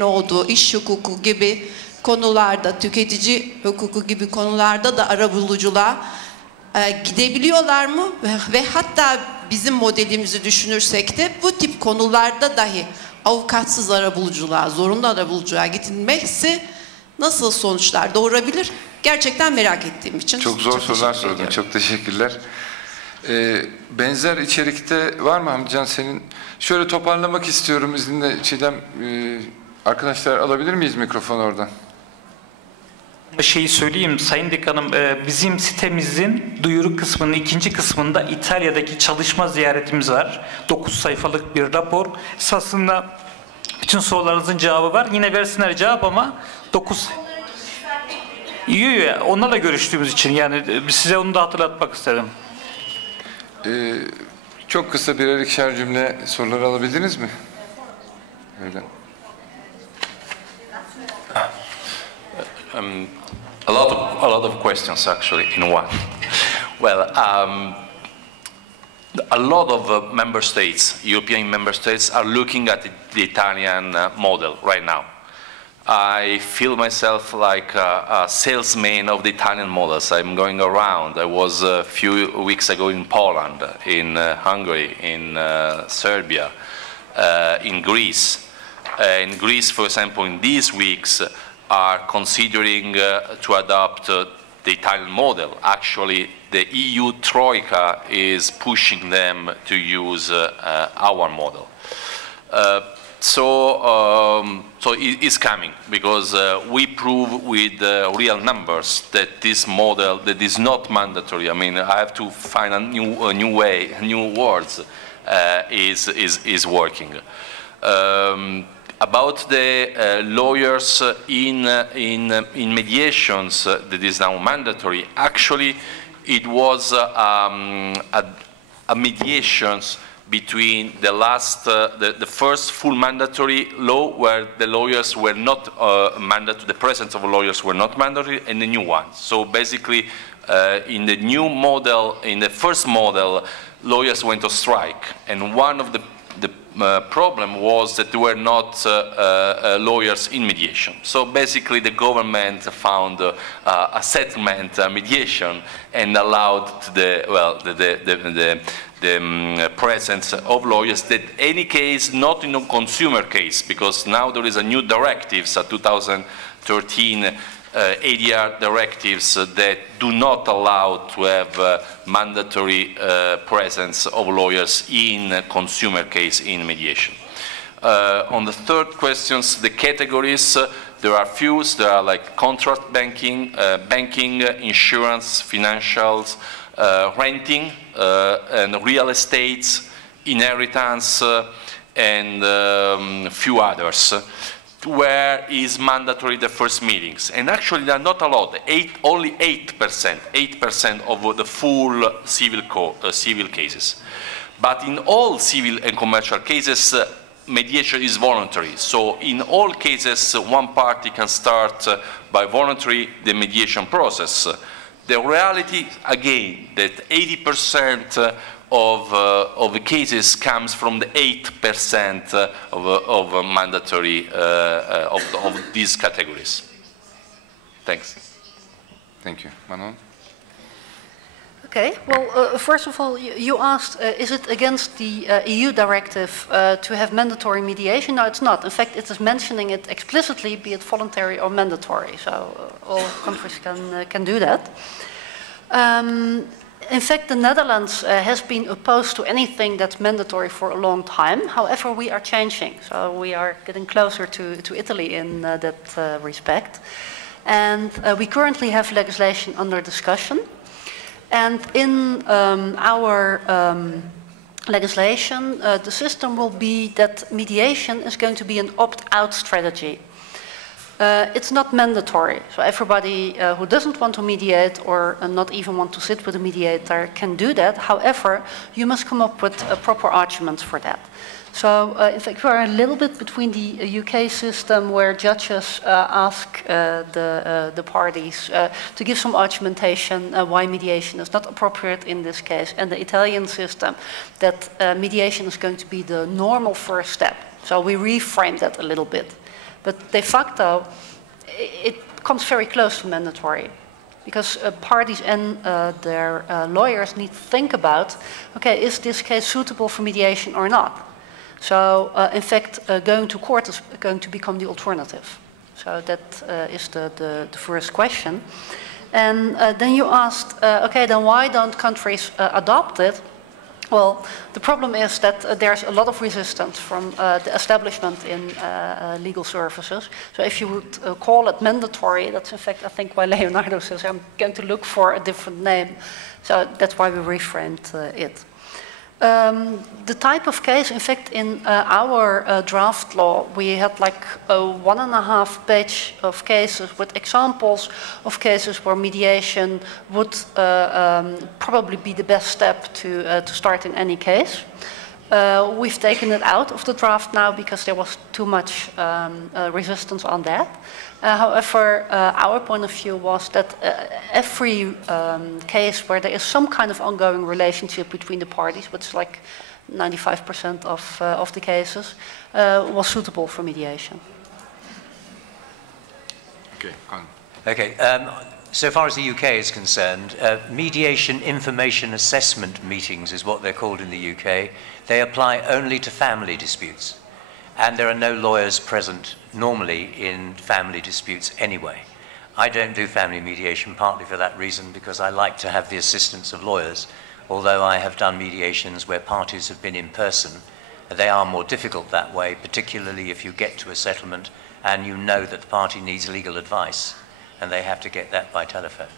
olduğu iş hukuku gibi konularda, tüketici hukuku gibi konularda da arabuluculuğa gidebiliyorlar mı? Ve hatta bizim modelimizi düşünürsek de bu tip konularda dahi avukatsız arabuluculuğa, zorunlu arabuluculuğa gidilmekse nasıl sonuçlar doğurabilir? Gerçekten merak ettiğim için. Çok zor sorular sordun. Çok teşekkürler. Benzer içerikte var mı Hamdican senin? Şöyle toparlamak istiyorum izninle Çiğdem. Arkadaşlar alabilir miyiz mikrofonu oradan? Şeyi söyleyeyim Sayın Dekanım, bizim sitemizin duyuru kısmının ikinci kısmında İtalya'daki çalışma ziyaretimiz var. 9 sayfalık bir rapor. Esasında bütün sorularınızın cevabı var. Yine versinler cevap ama 9... Onlarla görüştüğümüz için yani size onu da hatırlatmak isterim. Çok kısa birer ikişer cümle soruları alabildiniz mi? Öyle. A lot of questions actually in one. Well, a lot of member states, European member states, are looking at the Italian model right now. I feel myself like a salesman of the Italian models. I'm going around. I was a few weeks ago in Poland, in Hungary, in Serbia, in Greece. In Greece, for example, in these weeks, are considering to adopt the Italian model. Actually, the EU Troika is pushing them to use our model. So it is coming because we prove with real numbers that this model that is not mandatory. I mean, I have to find a new way, new words, is working. About the lawyers in mediations that is now mandatory. Actually, it was a mediations between the last, the first full mandatory law where the lawyers were not mandatory, the presence of lawyers were not mandatory, and the new one. So basically, in the new model, in the first model, lawyers went on strike, and one of the problem was that there were not lawyers in mediation. So basically the government found a settlement, a mediation, and allowed the presence of lawyers that any case, not in a consumer case, because now there is a new directives, a 2013 ADR directives that do not allow to have mandatory presence of lawyers in consumer case in mediation. On the third questions, the categories, there are few. There are like contract banking, banking, insurance, financials, renting, and real estate, inheritance, and few others, where is mandatory the first meetings. And actually they are not a lot, only 8% of the full civil cases. But in all civil and commercial cases, mediation is voluntary. So in all cases, one party can start by voluntary the mediation process. The reality, again, that 80% of the cases comes from the 8% of mandatory of these categories. Thanks. Thank you. Manon? Okay, well, first of all, you asked, is it against the EU directive to have mandatory mediation? No, it's not. In fact, it is mentioning it explicitly, be it voluntary or mandatory. So all countries can do that. In fact, the Netherlands has been opposed to anything that's mandatory for a long time. However, we are changing. So we are getting closer to Italy in that respect. And we currently have legislation under discussion. And in our legislation, the system will be that mediation is going to be an opt-out strategy. It's not mandatory, so everybody who doesn't want to mediate or not even want to sit with a mediator can do that. However, you must come up with proper arguments for that. So, in fact, we are a little bit between the UK system where judges ask the parties to give some argumentation why mediation is not appropriate in this case, and the Italian system that mediation is going to be the normal first step. So we reframe that a little bit. But de facto, it comes very close to mandatory. Because parties and their lawyers need to think about, okay, is this case suitable for mediation or not? So, in fact, going to court is going to become the alternative. So that is the first question. And then you asked, okay, then why don't countries adopt it? Well, the problem is that there's a lot of resistance from the establishment in legal services. So if you would call it mandatory, that's in fact, I think, why Leonardo says I'm going to look for a different name. So that's why we reframed it. The type of case, in fact, in our draft law, we had like a 1.5 page of cases with examples of cases where mediation would probably be the best step to start in any case. We've taken it out of the draft now because there was too much resistance on that. However, our point of view was that every case where there is some kind of ongoing relationship between the parties, which is like 95% of the cases, was suitable for mediation. Okay, go on. Okay. So far as the UK is concerned, mediation information assessment meetings is what they're called in the UK. They apply only to family disputes. And there are no lawyers present normally in family disputes anyway. I don't do family mediation partly for that reason, because I like to have the assistance of lawyers. Although I have done mediations where parties have been in person, they are more difficult that way, particularly if you get to a settlement and you know that the party needs legal advice and they have to get that by telephone.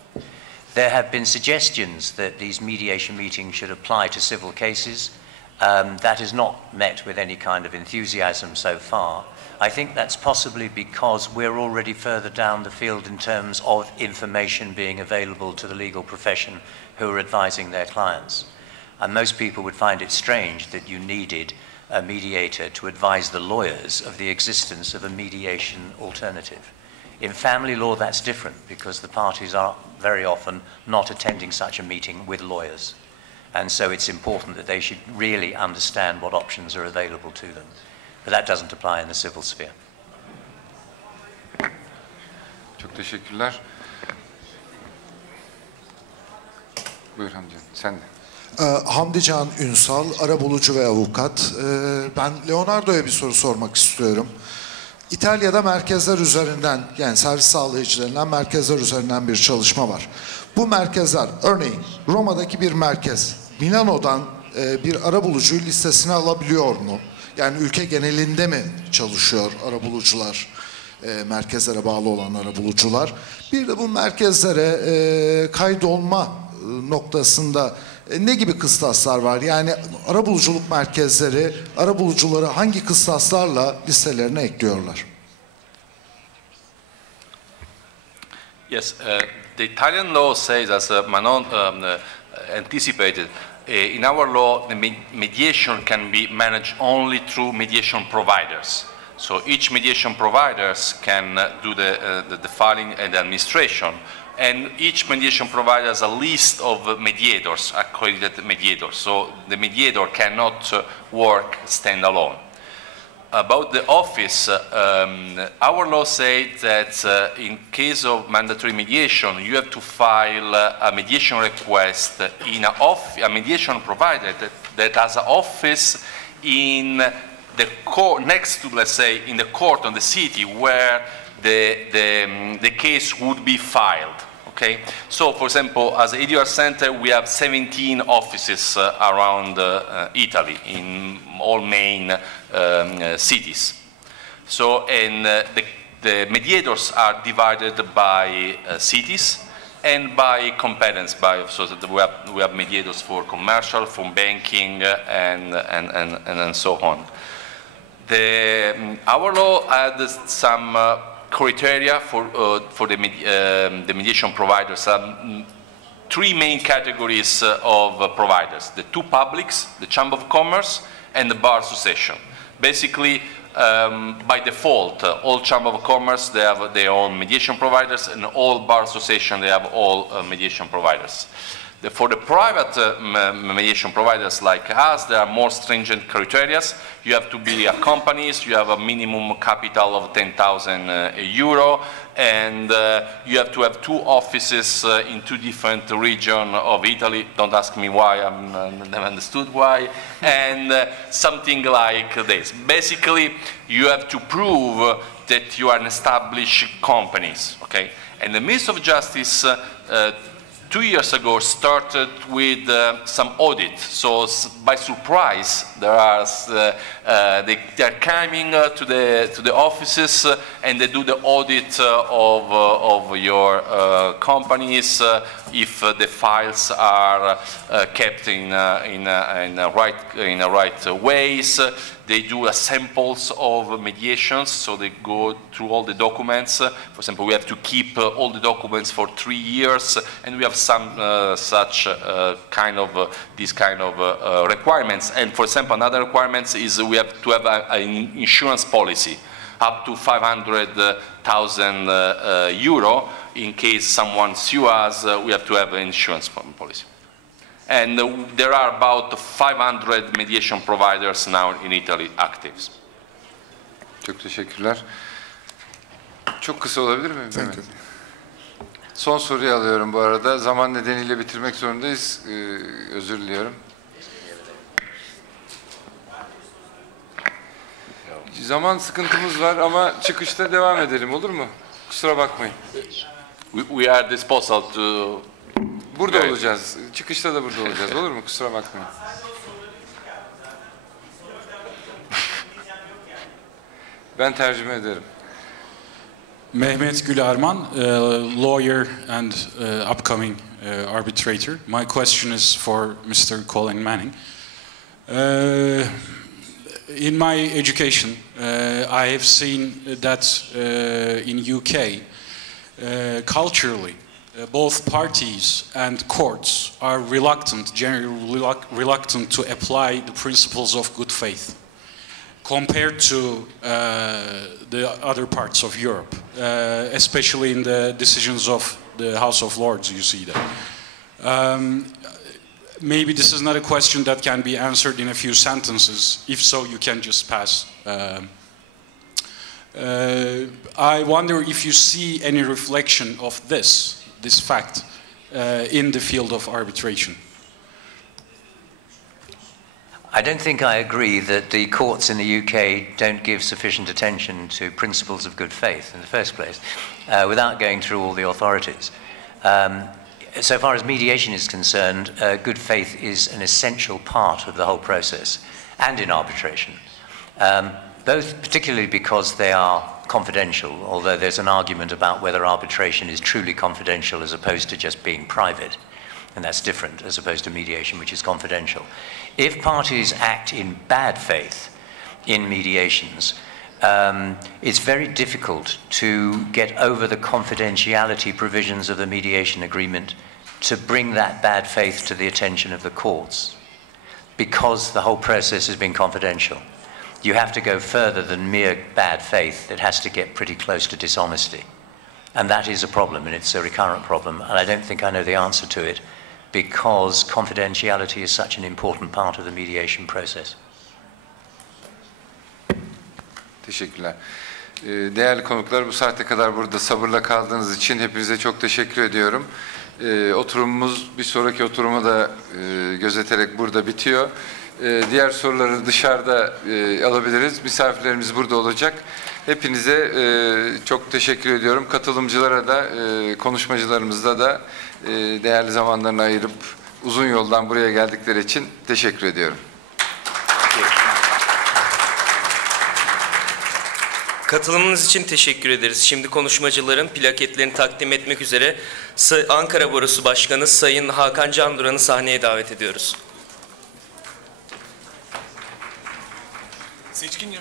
There have been suggestions that these mediation meetings should apply to civil cases. That is not met with any kind of enthusiasm so far. I think that's possibly because we're already further down the field in terms of information being available to the legal profession who are advising their clients. And most people would find it strange that you needed a mediator to advise the lawyers of the existence of a mediation alternative. In family law, that's different because the parties are very often not attending such a meeting with lawyers. And so it's important that they should really understand what options are available to them. But that doesn't apply in the civil sphere. Çok teşekkürler. Buyur Hamdi, sen de. Hamdi Can Ünsal, arabulucu ve avukat. Ben Leonardo'ya bir soru sormak istiyorum. İtalya'da merkezler üzerinden, yani servis sağlayıcılarından merkezler üzerinden bir çalışma var. Bu merkezler, örneğin Roma'daki bir merkez, Milano'dan bir arabulucuyu listesine alabiliyor mu? Yani ülke genelinde mi çalışıyor arabulucular, merkezlere bağlı olan arabulucular? Bir de bu merkezlere kaydolma noktasında ne gibi kıstaslar var? Yani arabuluculuk merkezleri, arabulucuları hangi kıstaslarla listelerine ekliyorlar? Yes, the Italian law says, as Manon anticipated, in our law, the mediation can be managed only through mediation providers. So each mediation providers can do the filing and the administration. And each mediation provider has a list of mediators, accredited mediators. So the mediator cannot work standalone. About the office, our law says that in case of mandatory mediation, you have to file a mediation request in a mediation provider that has an office in the court, next to, let's say, in the court of the city where the case would be filed. Okay, so for example, as ADR Center, we have 17 offices around Italy in all main cities. So, and the mediators are divided by cities and by competence. So that we have mediators for commercial, for banking, and so on. Our law had some criteria for the mediation providers. Three main categories of providers: the two publics, the Chamber of Commerce, and the Bar Association. Basically, by default, all Chamber of Commerce, they have their own mediation providers, and all Bar Association, they have all mediation providers. For the private mediation providers like us, there are more stringent criteria. You have to be a company, you have a minimum capital of 10,000 euro, and you have to have 2 offices in 2 different regions of Italy. Don't ask me why, I've never understood why. And something like this. Basically, you have to prove that you are an established company, okay? And the Ministry of Justice 2 years ago started with some audit. So by surprise, they are coming to the offices and they do the audit of your companies if the files are kept in right ways. They do samples of mediations, so they go through all the documents. For example, we have to keep all the documents for 3 years, and we have some such these kind of requirements. And for example, another requirement is we have to have an insurance policy up to 500,000 euro. In case someone sues us, we have to have an insurance policy. And there are about 500 mediation providers now in Italy active. Çok teşekkürler. Çok kısa olabilir mi? Thank you. Son soruyu alıyorum bu arada. Zaman nedeniyle bitirmek zorundayız. Özür diliyorum. Zaman sıkıntımız var ama çıkışta devam edelim, olur mu? Kusura bakmayın. We are disposal to... Burada olacağız. Çıkışta da burada olacağız. Olur mu? Kusura bakmayın. Ben tercüme ederim. Mehmet Gül Arman, lawyer and upcoming arbitrator. My question is for Mr. Colin Manning. In my education, I have seen that in UK, culturally, both parties and courts are generally reluctant to apply the principles of good faith compared to the other parts of Europe, especially in the decisions of the House of Lords, you see that. Maybe this is not a question that can be answered in a few sentences. If so, you can just pass. I wonder if you see any reflection of this fact in the field of arbitration. I don't think I agree that the courts in the UK don't give sufficient attention to principles of good faith in the first place, without going through all the authorities. So far as mediation is concerned, good faith is an essential part of the whole process, and in arbitration. Both particularly because they are confidential, although there's an argument about whether arbitration is truly confidential as opposed to just being private. And that's different as opposed to mediation, which is confidential. If parties act in bad faith in mediations, it's very difficult to get over the confidentiality provisions of the mediation agreement to bring that bad faith to the attention of the courts, because the whole process has been confidential. You have to go further than mere bad faith. It has to get pretty close to dishonesty. And that is a problem, and it's a recurrent problem, and I don't think I know the answer to it, because confidentiality is such an important part of the mediation process. Teşekkürler. Değerli konuklar, bu saate kadar burada sabırla kaldığınız için hepinize çok teşekkür ediyorum. Oturumumuz bir sonraki oturumu da gözeterek burada bitiyor. Diğer soruları dışarıda alabiliriz. Misafirlerimiz burada olacak. Hepinize çok teşekkür ediyorum. Katılımcılara da, konuşmacılarımıza da değerli zamanlarını ayırıp uzun yoldan buraya geldikleri için teşekkür ediyorum. Katılımınız için teşekkür ederiz. Şimdi konuşmacıların plaketlerini takdim etmek üzere Ankara Barosu Başkanı Sayın Hakan Canduran'ı sahneye davet ediyoruz. Seçkin